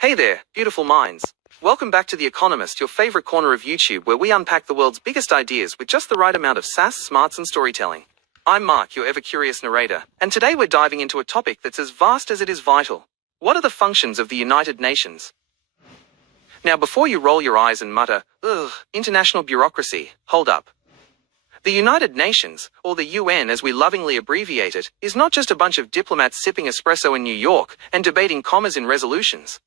Hey there, beautiful minds. Welcome back to The Economist, your favorite corner of YouTube where we unpack the world's biggest ideas with just the right amount of sass, smarts, and storytelling. I'm Mark, your ever-curious narrator, and today we're diving into a topic that's as vast as it is vital. What are the functions of the United Nations? Now, before you roll your eyes and mutter, ugh, international bureaucracy, hold up. The United Nations, or the UN as we lovingly abbreviate it, is not just a bunch of diplomats sipping espresso in New York and debating commas in resolutions.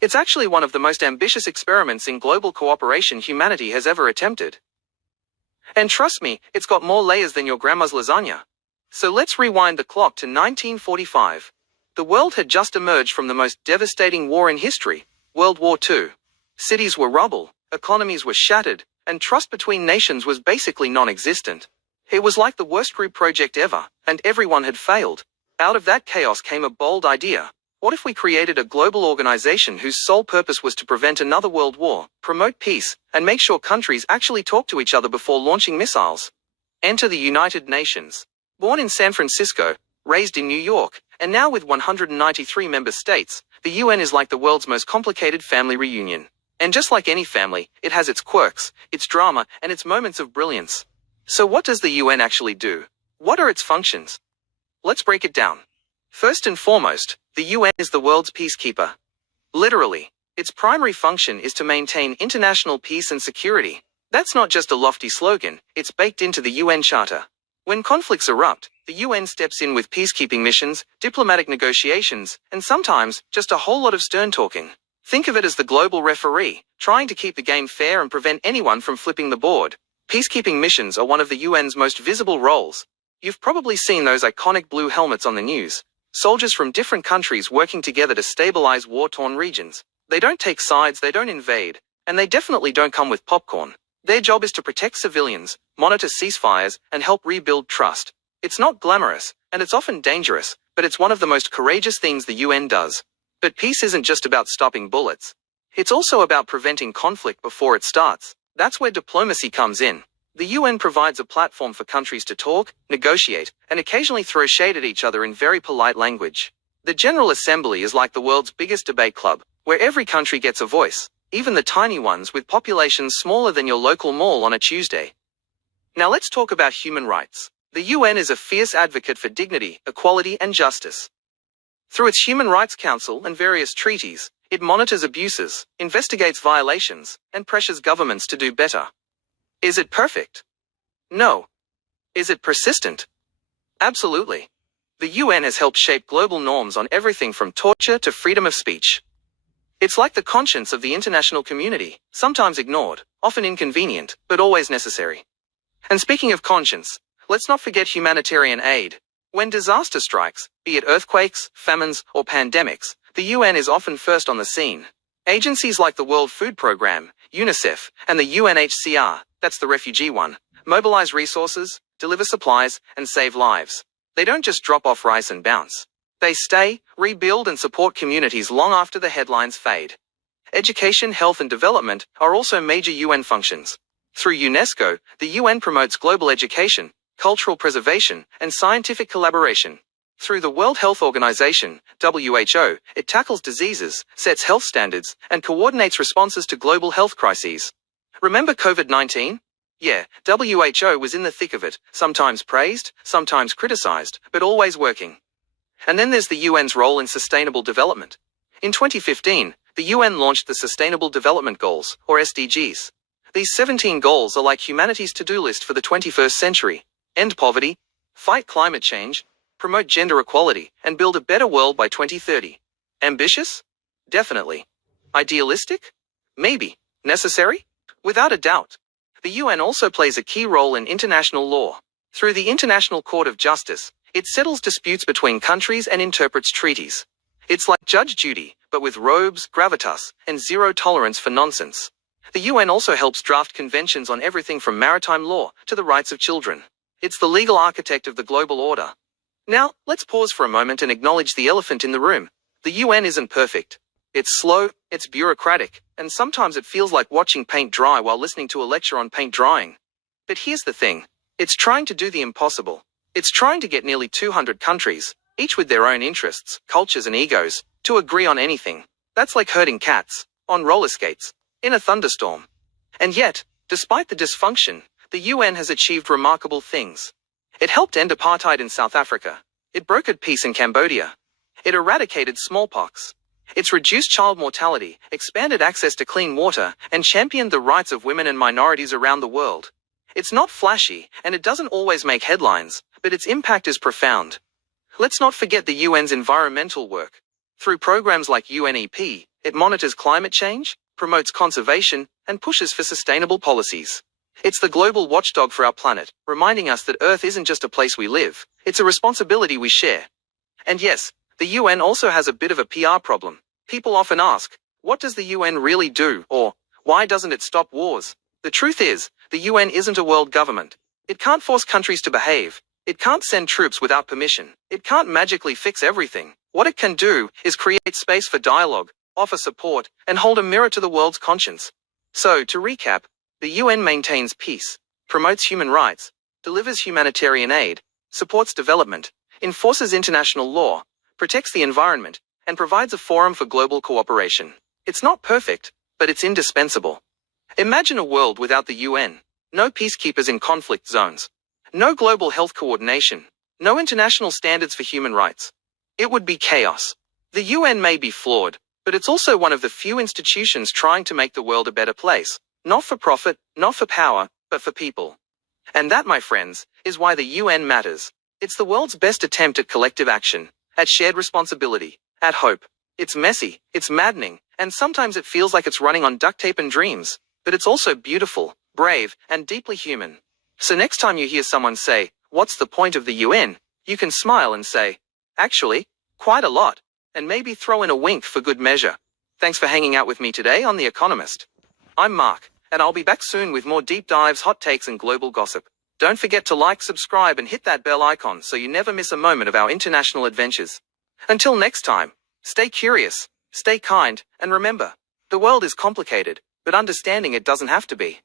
It's actually one of the most ambitious experiments in global cooperation humanity has ever attempted. And trust me, it's got more layers than your grandma's lasagna. So let's rewind the clock to 1945. The world had just emerged from the most devastating war in history, World War II. Cities were rubble, economies were shattered, and trust between nations was basically non-existent. It was like the worst group project ever, and everyone had failed. Out of that chaos came a bold idea. What if we created a global organization whose sole purpose was to prevent another world war, promote peace, and make sure countries actually talk to each other before launching missiles? Enter the United Nations. Born in San Francisco, raised in New York, and now with 193 member states, the UN is like the world's most complicated family reunion. And just like any family, it has its quirks, its drama, and its moments of brilliance. So what does the UN actually do? What are its functions? Let's break it down. First and foremost, the UN is the world's peacekeeper. Literally, its primary function is to maintain international peace and security. That's not just a lofty slogan, it's baked into the UN Charter. When conflicts erupt, the UN steps in with peacekeeping missions, diplomatic negotiations, and sometimes, just a whole lot of stern talking. Think of it as the global referee, trying to keep the game fair and prevent anyone from flipping the board. Peacekeeping missions are one of the UN's most visible roles. You've probably seen those iconic blue helmets on the news. Soldiers from different countries working together to stabilize war-torn regions. They don't take sides, they don't invade, and they definitely don't come with popcorn. Their job is to protect civilians, monitor ceasefires, and help rebuild trust. It's not glamorous, and it's often dangerous, but it's one of the most courageous things the UN does. But peace isn't just about stopping bullets. It's also about preventing conflict before it starts. That's where diplomacy comes in. The UN provides a platform for countries to talk, negotiate, and occasionally throw shade at each other in very polite language. The General Assembly is like the world's biggest debate club, where every country gets a voice, even the tiny ones with populations smaller than your local mall on a Tuesday. Now let's talk about human rights. The UN is a fierce advocate for dignity, equality, and justice. Through its Human Rights Council and various treaties, it monitors abuses, investigates violations, and pressures governments to do better. Is it perfect? No. Is it persistent? Absolutely. The UN has helped shape global norms on everything from torture to freedom of speech. It's like the conscience of the international community, sometimes ignored, often inconvenient, but always necessary. And speaking of conscience, let's not forget humanitarian aid. When disaster strikes, be it earthquakes, famines, or pandemics, the UN is often first on the scene. Agencies like the World Food Programme, UNICEF, and the UNHCR, that's the refugee one, mobilize resources, deliver supplies, and save lives. They don't just drop off rice and bounce. They stay, rebuild, and support communities long after the headlines fade. Education, health, and development are also major UN functions. Through UNESCO, the UN promotes global education, cultural preservation, and scientific collaboration. Through the World Health Organization, WHO, it tackles diseases, sets health standards, and coordinates responses to global health crises. Remember COVID-19? Yeah, WHO was in the thick of it, sometimes praised, sometimes criticized, but always working. And then there's the UN's role in sustainable development. In 2015, the UN launched the Sustainable Development Goals, or SDGs. These 17 goals are like humanity's to-do list for the 21st century. End poverty, fight climate change, promote gender equality, and build a better world by 2030. Ambitious? Definitely. Idealistic? Maybe. Necessary? Without a doubt. The UN also plays a key role in international law. Through the International Court of Justice, it settles disputes between countries and interprets treaties. It's like Judge Judy, but with robes, gravitas, and zero tolerance for nonsense. The UN also helps draft conventions on everything from maritime law to the rights of children. It's the legal architect of the global order. Now, let's pause for a moment and acknowledge the elephant in the room. The UN isn't perfect. It's slow, it's bureaucratic, and sometimes it feels like watching paint dry while listening to a lecture on paint drying. But here's the thing. It's trying to do the impossible. It's trying to get nearly 200 countries, each with their own interests, cultures, and egos, to agree on anything. That's like herding cats, on roller skates, in a thunderstorm. And yet, despite the dysfunction, the UN has achieved remarkable things. It helped end apartheid in South Africa. It brokered peace in Cambodia. It eradicated smallpox. It's reduced child mortality, expanded access to clean water, and championed the rights of women and minorities around the world. It's not flashy, and it doesn't always make headlines, but its impact is profound. Let's not forget the UN's environmental work. Through programs like UNEP, it monitors climate change, promotes conservation, and pushes for sustainable policies. It's the global watchdog for our planet, reminding us that Earth isn't just a place we live, it's a responsibility we share. And yes, the UN also has a bit of a PR problem. People often ask, what does the UN really do, or why doesn't it stop wars? The truth is, the UN isn't a world government. It can't force countries to behave. It can't send troops without permission. It can't magically fix everything. What it can do is create space for dialogue, offer support, and hold a mirror to the world's conscience. So, to recap, the UN maintains peace, promotes human rights, delivers humanitarian aid, supports development, enforces international law, protects the environment, and provides a forum for global cooperation. It's not perfect, but it's indispensable. Imagine a world without the UN. No peacekeepers in conflict zones. No global health coordination. No international standards for human rights. It would be chaos. The UN may be flawed, but it's also one of the few institutions trying to make the world a better place. Not for profit, not for power, but for people. And that, my friends, is why the UN matters. It's the world's best attempt at collective action, at shared responsibility, at hope. It's messy, it's maddening, and sometimes it feels like it's running on duct tape and dreams. But it's also beautiful, brave, and deeply human. So next time you hear someone say, "What's the point of the UN?" you can smile and say, "Actually, quite a lot," and maybe throw in a wink for good measure. Thanks for hanging out with me today on The Economist. I'm Mark, and I'll be back soon with more deep dives, hot takes, and global gossip. Don't forget to like, subscribe, and hit that bell icon so you never miss a moment of our international adventures. Until next time, stay curious, stay kind, and remember, the world is complicated, but understanding it doesn't have to be.